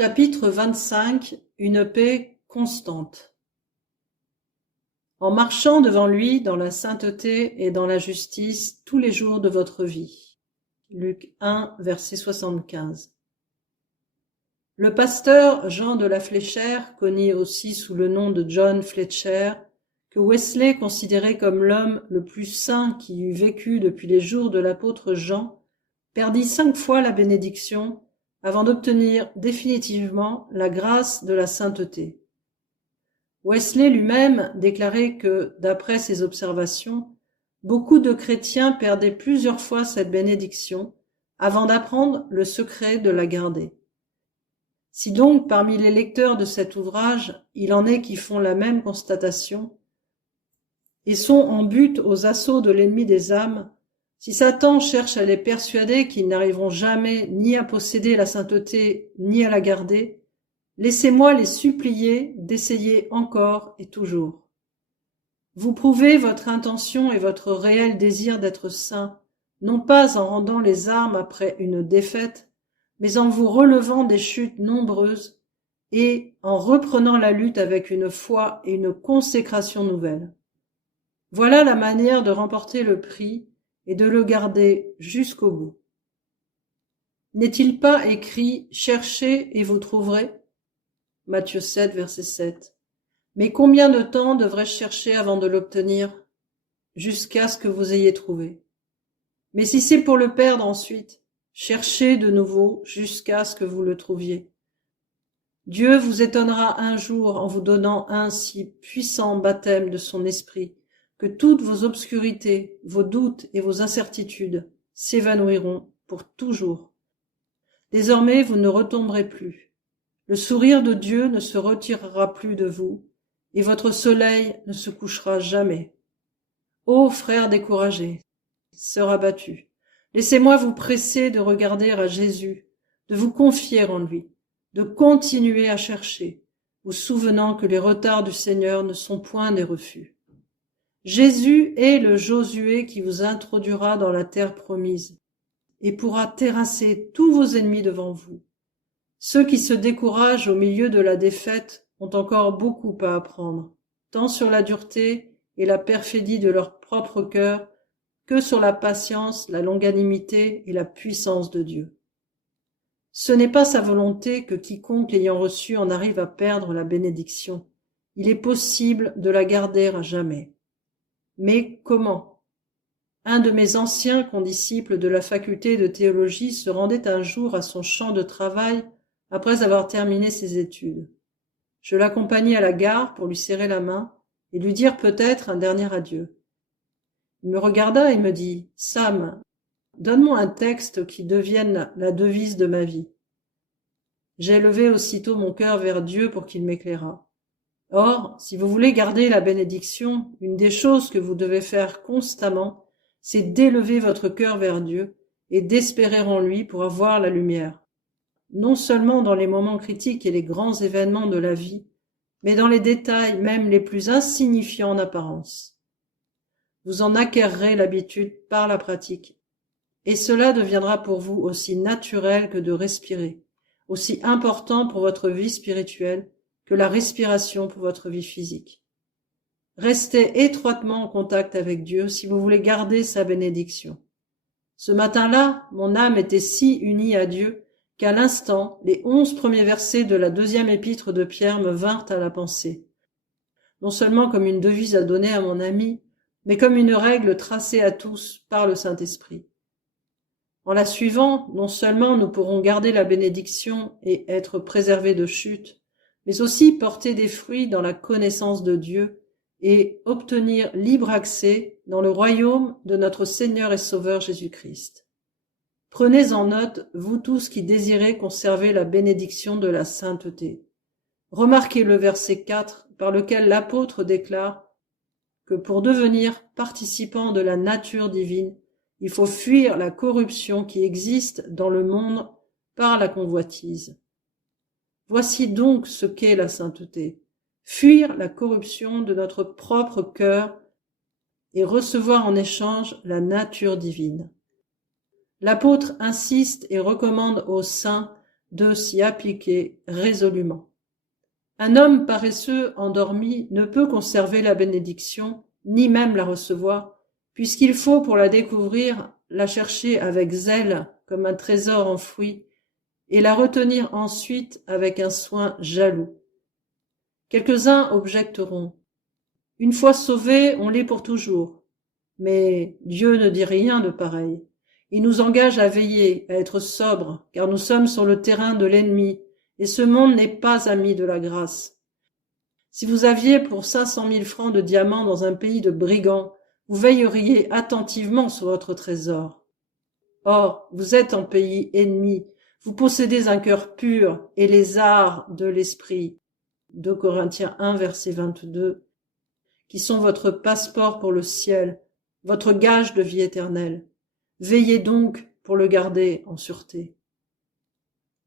Chapitre 25. Une paix constante. En marchant devant lui dans la sainteté et dans la justice tous les jours de votre vie. Luc 1, verset 75. Le pasteur Jean de la Fléchère, connu aussi sous le nom de John Fletcher, que Wesley considérait comme l'homme le plus saint qui eût vécu depuis les jours de l'apôtre Jean, perdit 5 fois la bénédiction avant d'obtenir définitivement la grâce de la sainteté. Wesley lui-même déclarait que, d'après ses observations, beaucoup de chrétiens perdaient plusieurs fois cette bénédiction avant d'apprendre le secret de la garder. Si donc parmi les lecteurs de cet ouvrage, il en est qui font la même constatation et sont en butte aux assauts de l'ennemi des âmes, si Satan cherche à les persuader qu'ils n'arriveront jamais ni à posséder la sainteté ni à la garder, laissez-moi les supplier d'essayer encore et toujours. Vous prouvez votre intention et votre réel désir d'être saint, non pas en rendant les armes après une défaite, mais en vous relevant des chutes nombreuses et en reprenant la lutte avec une foi et une consécration nouvelle. Voilà la manière de remporter le prix et de le garder jusqu'au bout. N'est-il pas écrit « Cherchez et vous trouverez » Matthieu 7, verset 7. Mais combien de temps devrais-je chercher avant de l'obtenir? Jusqu'à ce que vous ayez trouvé. Mais si c'est pour le perdre ensuite, cherchez de nouveau jusqu'à ce que vous le trouviez. Dieu vous étonnera un jour en vous donnant un si puissant baptême de son esprit que toutes vos obscurités, vos doutes et vos incertitudes s'évanouiront pour toujours. Désormais, vous ne retomberez plus. Le sourire de Dieu ne se retirera plus de vous, et votre soleil ne se couchera jamais. Ô frères découragés, sœurs abattus, laissez-moi vous presser de regarder à Jésus, de vous confier en lui, de continuer à chercher, vous souvenant que les retards du Seigneur ne sont point des refus. Jésus est le Josué qui vous introduira dans la terre promise et pourra terrasser tous vos ennemis devant vous. Ceux qui se découragent au milieu de la défaite ont encore beaucoup à apprendre, tant sur la dureté et la perfidie de leur propre cœur que sur la patience, la longanimité et la puissance de Dieu. Ce n'est pas sa volonté que quiconque l'ayant reçue en arrive à perdre la bénédiction. Il est possible de la garder à jamais. Mais comment? Un de mes anciens condisciples de la faculté de théologie se rendait un jour à son champ de travail après avoir terminé ses études. Je l'accompagnai à la gare pour lui serrer la main et lui dire peut-être un dernier adieu. Il me regarda et me dit « Sam, donne-moi un texte qui devienne la devise de ma vie. » J'ai levé aussitôt mon cœur vers Dieu pour qu'il m'éclairât. Or, si vous voulez garder la bénédiction, une des choses que vous devez faire constamment, c'est d'élever votre cœur vers Dieu et d'espérer en lui pour avoir la lumière. Non seulement dans les moments critiques et les grands événements de la vie, mais dans les détails même les plus insignifiants en apparence. Vous en acquerrez l'habitude par la pratique, et cela deviendra pour vous aussi naturel que de respirer, aussi important pour votre vie spirituelle que la respiration pour votre vie physique. Restez étroitement en contact avec Dieu si vous voulez garder sa bénédiction. Ce matin-là, mon âme était si unie à Dieu qu'à l'instant, les 11 premiers versets de la 2e épître de Pierre me vinrent à la pensée. Non seulement comme une devise à donner à mon ami, mais comme une règle tracée à tous par le Saint-Esprit. En la suivant, non seulement nous pourrons garder la bénédiction et être préservés de chute, mais aussi porter des fruits dans la connaissance de Dieu et obtenir libre accès dans le royaume de notre Seigneur et Sauveur Jésus-Christ. Prenez en note, vous tous qui désirez conserver la bénédiction de la sainteté. Remarquez le verset 4 par lequel l'apôtre déclare que pour devenir participant de la nature divine, il faut fuir la corruption qui existe dans le monde par la convoitise. Voici donc ce qu'est la sainteté. Fuir la corruption de notre propre cœur et recevoir en échange la nature divine. L'apôtre insiste et recommande aux saints de s'y appliquer résolument. Un homme paresseux endormi ne peut conserver la bénédiction, ni même la recevoir, puisqu'il faut pour la découvrir la chercher avec zèle comme un trésor enfoui, et la retenir ensuite avec un soin jaloux. Quelques-uns objecteront. Une fois sauvé, on l'est pour toujours. Mais Dieu ne dit rien de pareil. Il nous engage à veiller, à être sobres, car nous sommes sur le terrain de l'ennemi, et ce monde n'est pas ami de la grâce. Si vous aviez pour 500 000 francs de diamants dans un pays de brigands, vous veilleriez attentivement sur votre trésor. Or, vous êtes en pays ennemi, vous possédez un cœur pur et les arts de l'esprit. 2 Corinthiens 1, verset 22, qui sont votre passeport pour le ciel, votre gage de vie éternelle. Veillez donc pour le garder en sûreté.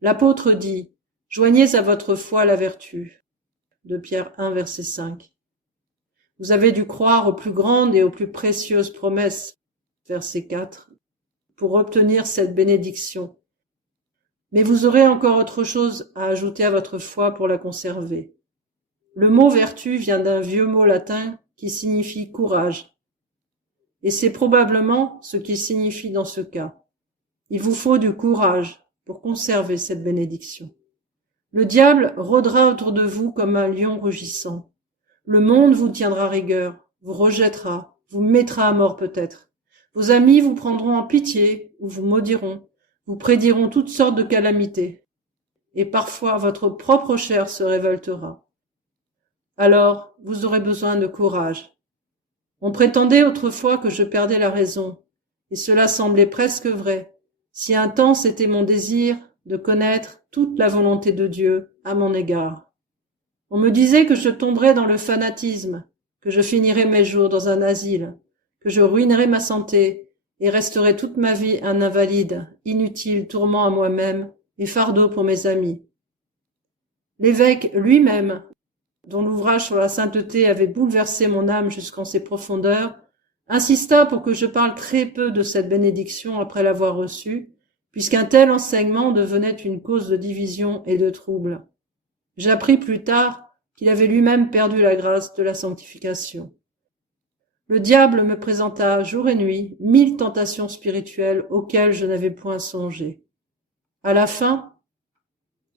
L'apôtre dit, « Joignez à votre foi la vertu » de Pierre 1, verset 5. Vous avez dû croire aux plus grandes et aux plus précieuses promesses, verset 4, pour obtenir cette bénédiction. Mais vous aurez encore autre chose à ajouter à votre foi pour la conserver. Le mot vertu vient d'un vieux mot latin qui signifie courage. Et c'est probablement ce qu'il signifie dans ce cas. Il vous faut du courage pour conserver cette bénédiction. Le diable rôdera autour de vous comme un lion rugissant. Le monde vous tiendra rigueur, vous rejettera, vous mettra à mort peut-être. Vos amis vous prendront en pitié ou vous maudiront, vous prédiront toutes sortes de calamités. Et parfois votre propre chair se révoltera. Alors, vous aurez besoin de courage. On prétendait autrefois que je perdais la raison, et cela semblait presque vrai, si intense était mon désir de connaître toute la volonté de Dieu à mon égard. On me disait que je tomberais dans le fanatisme, que je finirais mes jours dans un asile, que je ruinerais ma santé et resterais toute ma vie un invalide, inutile tourment à moi-même et fardeau pour mes amis. L'évêque lui-même, dont l'ouvrage sur la sainteté avait bouleversé mon âme jusqu'en ses profondeurs, insista pour que je parle très peu de cette bénédiction après l'avoir reçue, puisqu'un tel enseignement devenait une cause de division et de trouble. J'appris plus tard qu'il avait lui-même perdu la grâce de la sanctification. Le diable me présenta jour et nuit 1000 tentations spirituelles auxquelles je n'avais point songé. À la fin,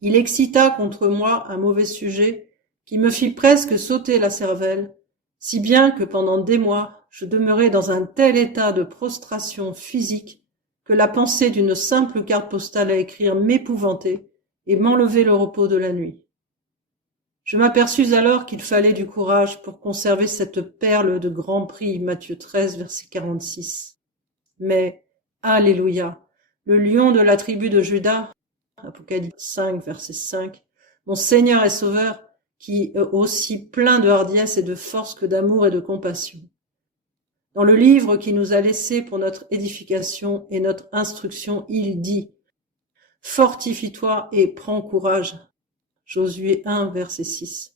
il excita contre moi un mauvais sujet qui me fit presque sauter la cervelle, si bien que pendant des mois je demeurai dans un tel état de prostration physique que la pensée d'une simple carte postale à écrire m'épouvantait et m'enlevait le repos de la nuit. Je m'aperçus alors qu'il fallait du courage pour conserver cette perle de grand prix, Matthieu 13, verset 46. Mais, alléluia, le lion de la tribu de Juda, Apocalypse 5, verset 5, mon Seigneur et Sauveur, qui est aussi plein de hardiesse et de force que d'amour et de compassion. Dans le livre qu'il nous a laissé pour notre édification et notre instruction, il dit « Fortifie-toi et prends courage » Josué 1, verset 6.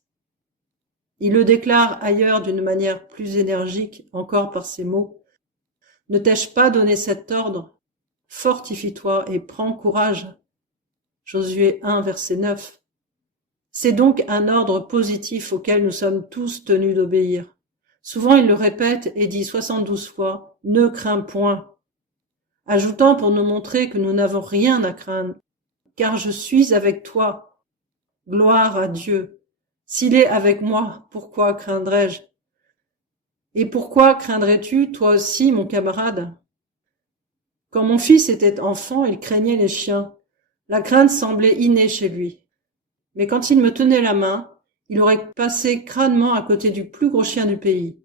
Il le déclare ailleurs d'une manière plus énergique, encore par ces mots. « Ne t'ai-je pas donné cet ordre ? Fortifie-toi et prends courage » Josué 1, verset 9. C'est donc un ordre positif auquel nous sommes tous tenus d'obéir. Souvent il le répète et dit 72 fois « Ne crains point », ajoutant pour nous montrer que nous n'avons rien à craindre, car je suis avec toi. Gloire à Dieu. S'il est avec moi, pourquoi craindrais-je? Et pourquoi craindrais-tu, toi aussi, mon camarade? Quand mon fils était enfant, il craignait les chiens. La crainte semblait innée chez lui. Mais quand il me tenait la main, il aurait passé crânement à côté du plus gros chien du pays.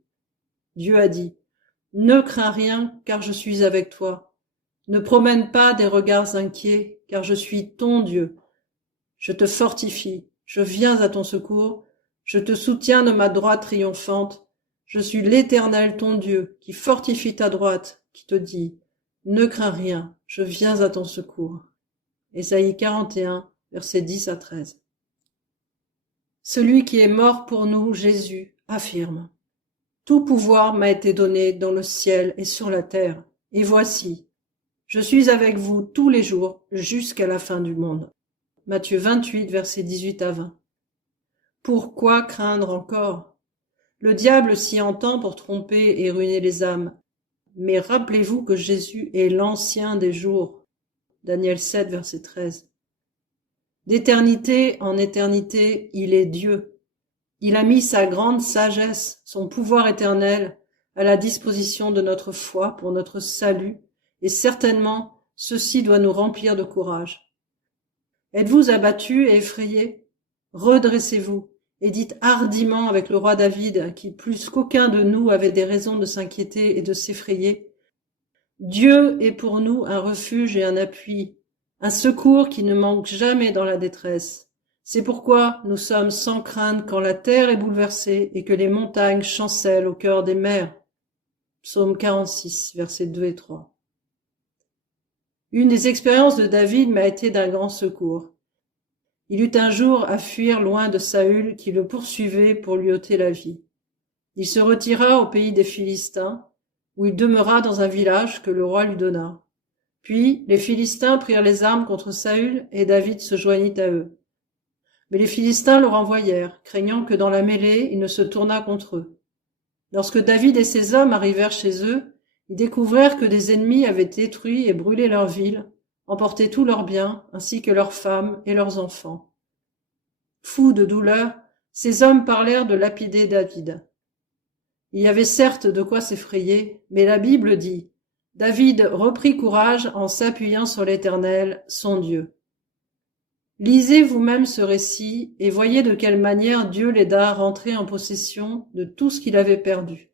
Dieu a dit, « Ne crains rien, car je suis avec toi. Ne promène pas des regards inquiets, car je suis ton Dieu. Je te fortifie, je viens à ton secours, je te soutiens de ma droite triomphante. Je suis l'Éternel ton Dieu, qui fortifie ta droite, qui te dit, « Ne crains rien, je viens à ton secours. » Ésaïe 41, versets 10 à 13. Celui qui est mort pour nous, Jésus, affirme, « Tout pouvoir m'a été donné dans le ciel et sur la terre, et voici, je suis avec vous tous les jours jusqu'à la fin du monde. » Matthieu 28, versets 18 à 20. Pourquoi craindre encore? Le diable s'y entend pour tromper et ruiner les âmes. Mais rappelez-vous que Jésus est l'ancien des jours. Daniel 7, verset 13. D'éternité en éternité, il est Dieu. Il a mis sa grande sagesse, son pouvoir éternel, à la disposition de notre foi pour notre salut, et certainement ceci doit nous remplir de courage. Êtes-vous abattus et effrayés? Redressez-vous et dites hardiment avec le roi David, qui plus qu'aucun de nous avait des raisons de s'inquiéter et de s'effrayer. Dieu est pour nous un refuge et un appui, un secours qui ne manque jamais dans la détresse. C'est pourquoi nous sommes sans crainte quand la terre est bouleversée et que les montagnes chancellent au cœur des mers. Psaume 46, versets 2 et 3. Une des expériences de David m'a été d'un grand secours. Il eut un jour à fuir loin de Saül qui le poursuivait pour lui ôter la vie. Il se retira au pays des Philistins, où il demeura dans un village que le roi lui donna. Puis les Philistins prirent les armes contre Saül et David se joignit à eux. Mais les Philistins le renvoyèrent, craignant que dans la mêlée il ne se tournât contre eux. Lorsque David et ses hommes arrivèrent chez eux, ils découvrèrent que des ennemis avaient détruit et brûlé leur ville, emporté tous leurs biens, ainsi que leurs femmes et leurs enfants. Fous de douleur, ces hommes parlèrent de lapider David. Il y avait certes de quoi s'effrayer, mais la Bible dit « David reprit courage en s'appuyant sur l'Éternel, son Dieu ». Lisez vous-même ce récit et voyez de quelle manière Dieu l'aida à rentrer en possession de tout ce qu'il avait perdu.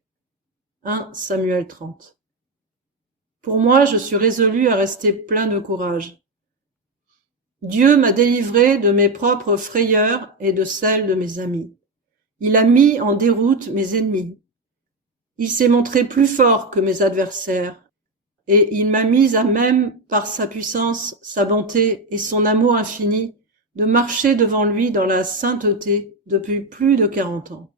1 Samuel 30. Pour moi, je suis résolu à rester plein de courage. Dieu m'a délivré de mes propres frayeurs et de celles de mes amis. Il a mis en déroute mes ennemis. Il s'est montré plus fort que mes adversaires, et il m'a mis à même, par sa puissance, sa bonté et son amour infini, de marcher devant lui dans la sainteté depuis plus de 40 ans.